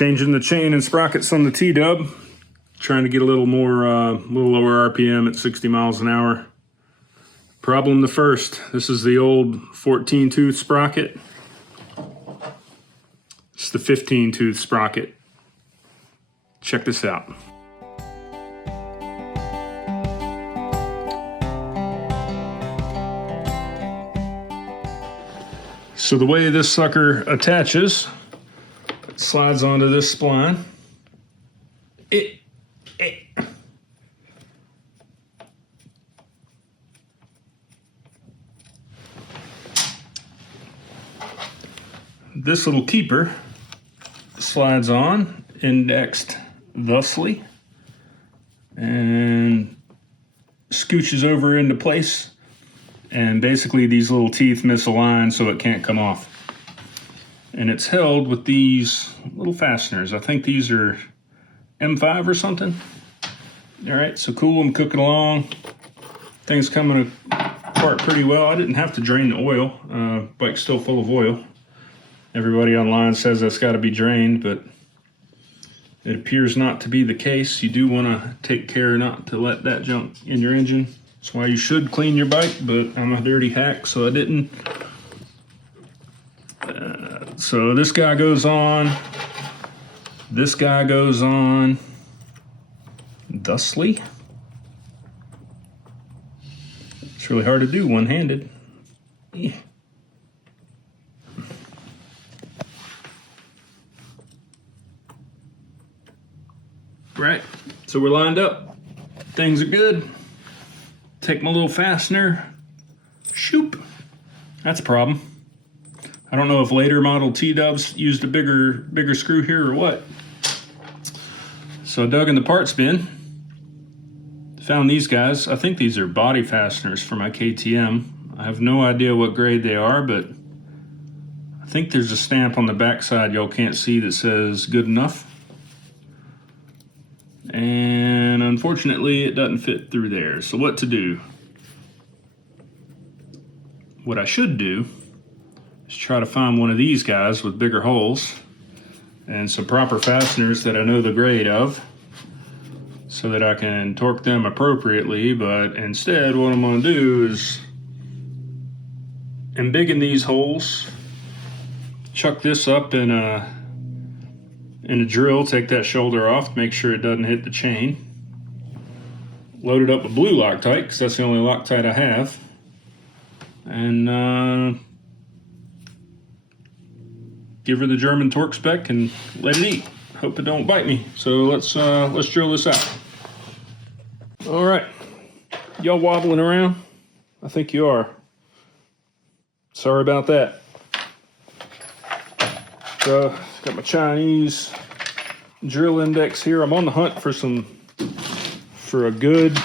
Changing the chain and sprockets on the T-Dub. Trying to get a little more, little lower RPM at 60 miles an hour. Problem the first. This is the old 14 tooth sprocket. It's the 15 tooth sprocket. Check this out. So the way this sucker attaches, it slides onto this spline. This little keeper slides on, indexed thusly, and scooches over into place. And basically these little teeth misalign so it can't come off. And it's held with these little fasteners. I think these are M5 or something. All right, so cool, I'm cooking along. Things coming apart pretty well. I didn't have to drain the oil. Bike's still full of oil. Everybody online says that's got to be drained, but it appears not to be the case. You do want to take care not to let that junk in your engine. That's why you should clean your bike, but I'm a dirty hack, so I didn't. So this guy goes on. This guy goes on thusly. It's really hard to do one-handed. Right, so we're lined up. Things are good. Take my little fastener, shoop. That's a problem. I don't know if later model T-Dubs used a bigger screw here or what. So I dug in the parts bin, found these guys. I think these are body fasteners for my KTM. I have no idea what grade they are, but I think there's a stamp on the backside y'all can't see that says good enough. And unfortunately it doesn't fit through there. So what to do? What I should do is try to find one of these guys with bigger holes and some proper fasteners that I know the grade of so that I can torque them appropriately. But instead what I'm going to do is embiggen these holes, chuck this up in a drill, take that shoulder off, make sure it doesn't hit the chain. Load it up with blue Loctite, because that's the only Loctite I have. And give her the German torque spec and let it eat. Hope it don't bite me. So let's drill this out. All right, y'all wobbling around? I think you are. Sorry about that. So, got my Chinese drill index here. I'm on the hunt for a good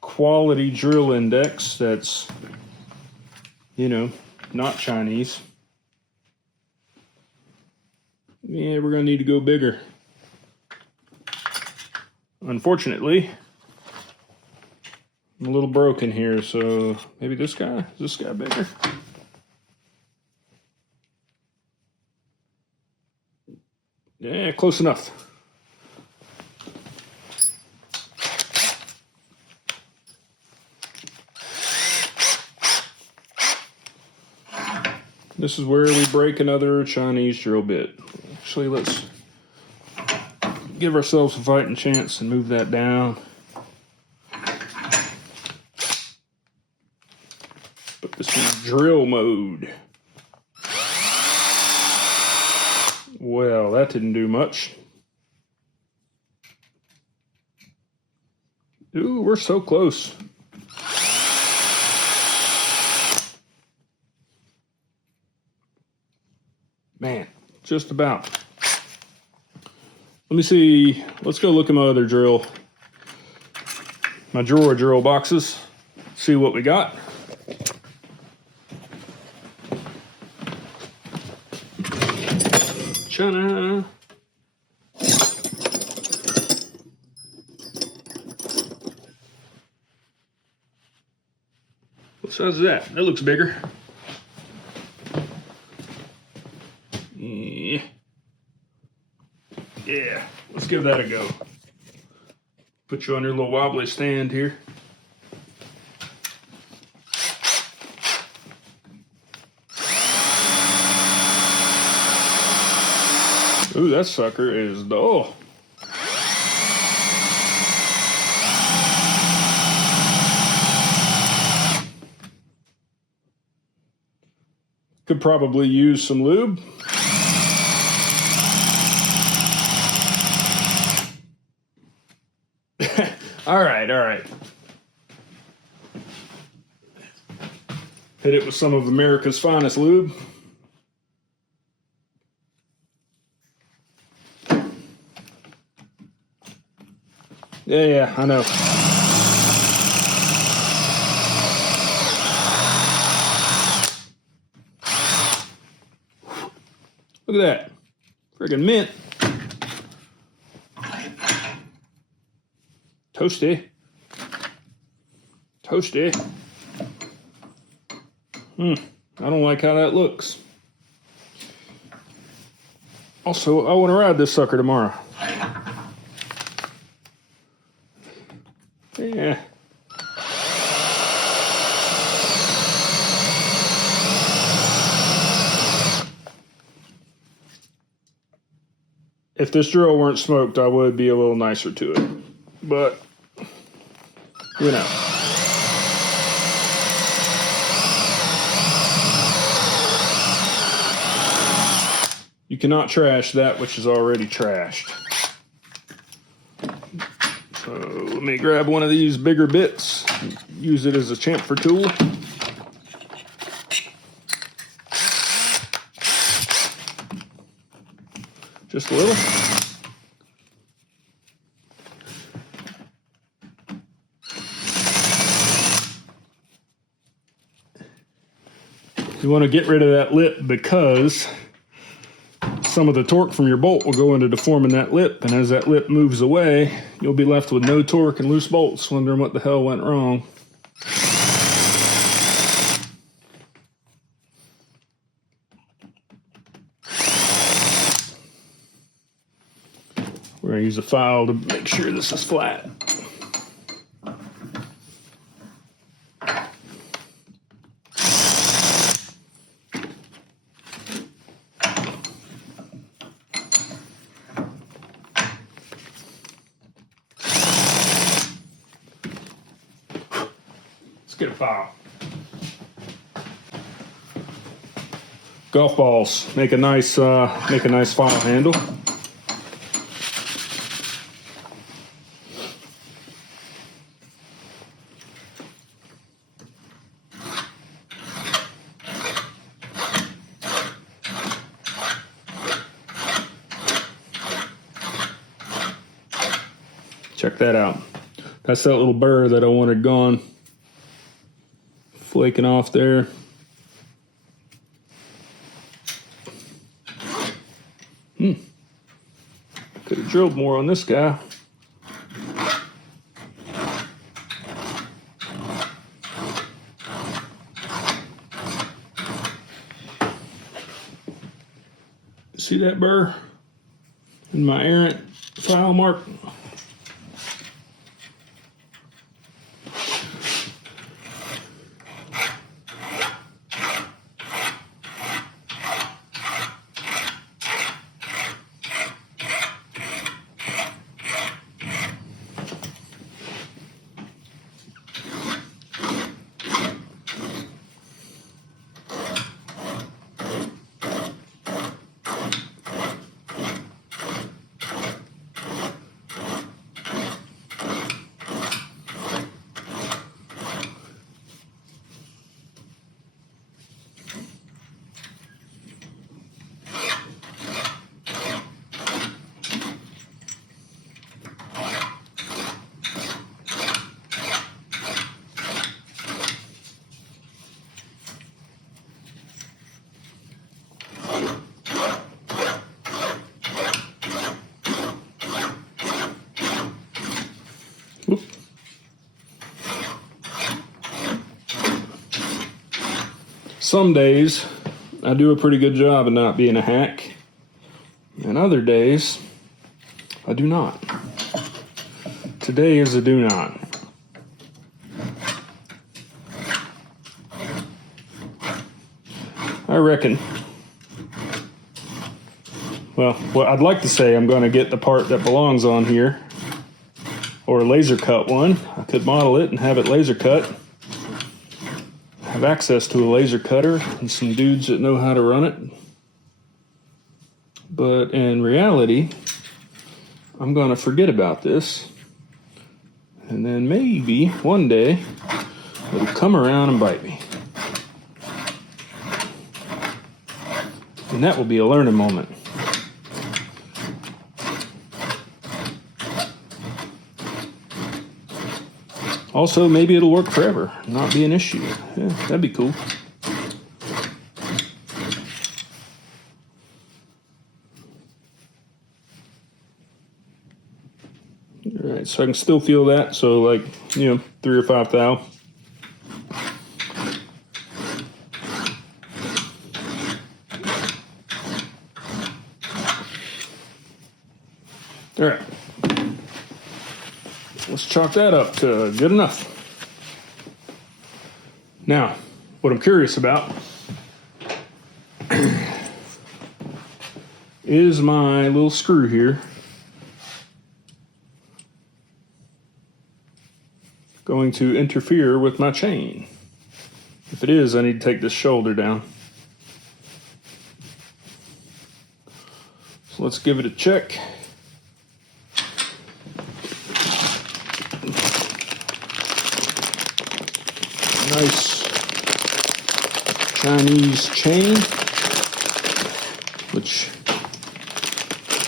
quality drill index that's, you know, not Chinese. Yeah, we're gonna need to go bigger. Unfortunately, I'm a little broken here, so maybe this guy, is this guy bigger? Yeah, close enough. This is where we break another Chinese drill bit. Actually, let's give ourselves a fighting chance and move that down. Put this in drill mode. Well, that didn't do much. Ooh, we're so close. Man, just about. Let me see. Let's go look at my other drill. My drawer drill boxes. See what we got. China. What size is that? That looks bigger. Yeah. Yeah, let's give that a go. Put you on your little wobbly stand here. Ooh, that sucker is dull. Could probably use some lube. All right. Hit it with some of America's finest lube. Yeah, I know. Look at that. Friggin' mint. Toasty. I don't like how that looks. Also, I want to ride this sucker tomorrow. Yeah. If this drill weren't smoked, I would be a little nicer to it. But, you know. You cannot trash that which is already trashed. So let me grab one of these bigger bits, use it as a chamfer tool. Just a little. You want to get rid of that lip because some of the torque from your bolt will go into deforming that lip, and as that lip moves away, you'll be left with no torque and loose bolts, wondering what the hell went wrong. We're going to use a file to make sure this is flat. Let's get a file. Golf balls make a nice file handle. Check that out. That's that little burr that I wanted gone. Flaking off there. Could have drilled more on this guy. See that burr in my errant file mark? Some days I do a pretty good job of not being a hack, and other days I do not. Today is a do not. I reckon. Well, I'd like to say I'm going to get the part that belongs on here, or a laser cut one. I could model it and have it laser cut. Have access to a laser cutter and some dudes that know how to run it. But in reality, I'm going to forget about this. And then maybe one day it'll come around and bite me. And that will be a learning moment. Also, maybe it'll work forever, not be an issue. Yeah, that'd be cool. All right, so I can still feel that. So like, 3 or 5 thou. All right. Let's chalk that up to good enough. Now, what I'm curious about is my little screw here going to interfere with my chain. If it is, I need to take this shoulder down. So let's give it a check. Nice Chinese chain, which,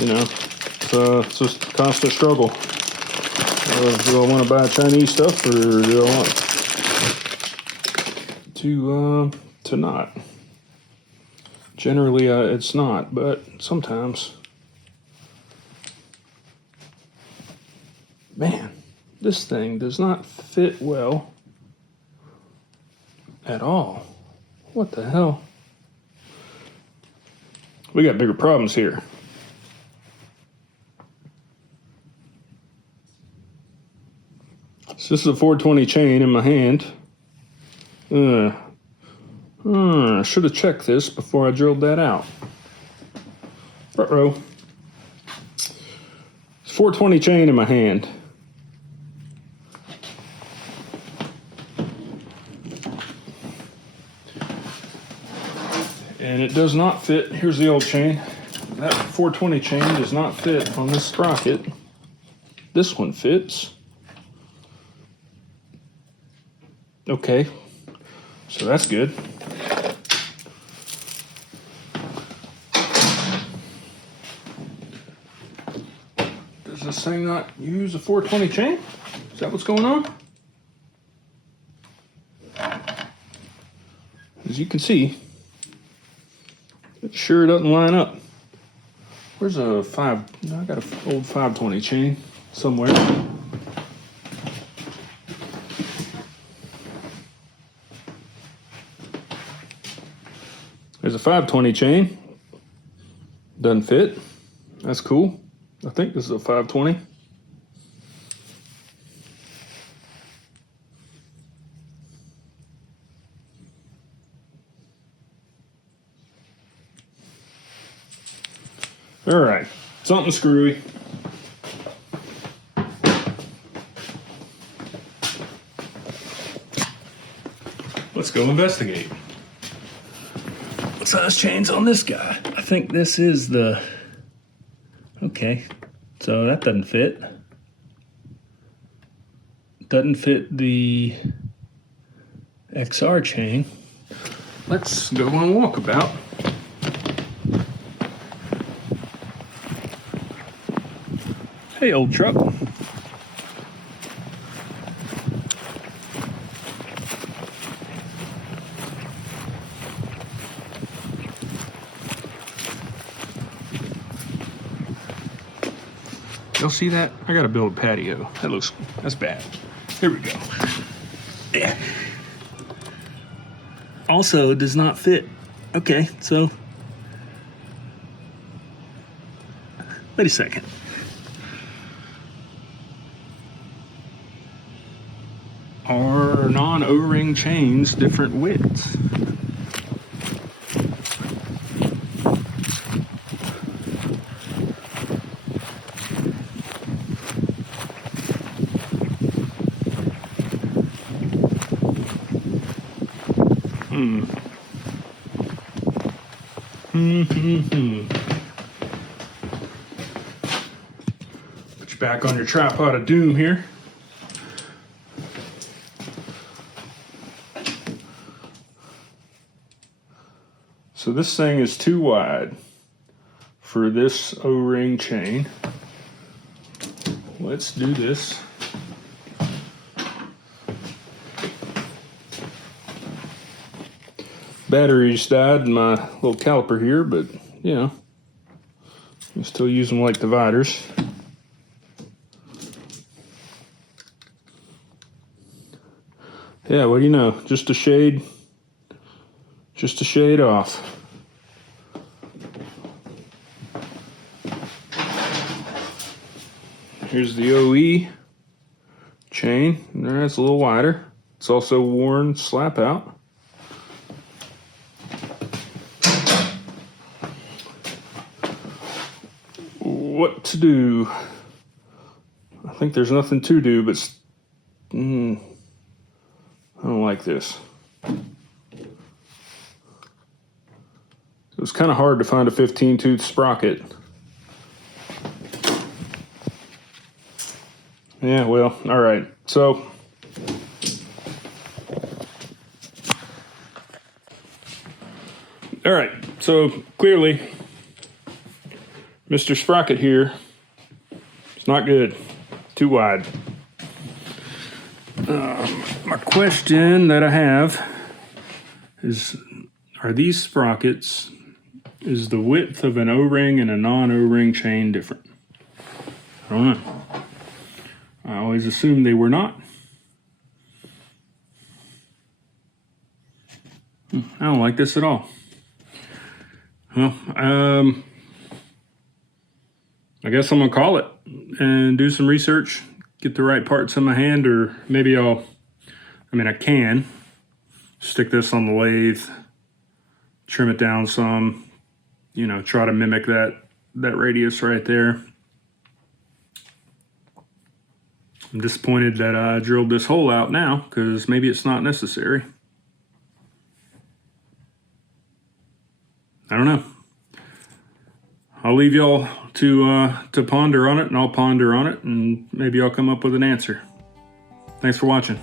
it's just a constant struggle. Do I want to buy Chinese stuff, or do I want to not? Generally, it's not, but sometimes. Man, this thing does not fit well at all. What the hell? We got bigger problems here. So this is a 420 chain in my hand. I should have checked this before I drilled that out. Front row. It's 420 chain in my hand. And it does not fit. Here's the old chain. That 420 chain does not fit on this sprocket. This one fits. Okay, so that's good. Does this thing not use a 420 chain? Is that what's going on? As you can see, it sure doesn't line up. Where's a I got an old 520 chain somewhere. There's a 520 chain. Doesn't fit. That's cool. I think this is a 520. All right, something screwy. Let's go investigate. What size chain's on this guy? I think this is the, okay, so that doesn't fit. Doesn't fit the XR chain. Let's go on a walkabout. Hey, old truck. Y'all see that? I gotta build a patio. That's bad. Here we go. Yeah. Also, does not fit. Okay, so wait a second. are non-O-ring chains different widths? Put you back on your tripod of doom here. So this thing is too wide for this O-ring chain. Let's do this. Batteries died in my little caliper here, but you know, I still use them like dividers. Yeah, what do you know? Just a shade off. Here's the OE chain. That's a little wider. It's also worn slap out. What to do? I think there's nothing to do, but I don't like this. It was kind of hard to find a 15-tooth sprocket. Yeah, well, all right. So, all right. So clearly, Mr. Sprocket here, it's not good. Too wide. My question that I have is, are these sprockets, is the width of an O-ring and a non-O-ring chain different? I don't know. I always assumed they were not. I don't like this at all. Well, I guess I'm gonna call it and do some research, get the right parts in my hand, or maybe I can stick this on the lathe, trim it down some, you know, try to mimic that radius right there. I'm disappointed that I drilled this hole out now, because maybe it's not necessary. I don't know. I'll leave y'all to ponder on it, and I'll ponder on it, and maybe I'll come up with an answer. Thanks for watching.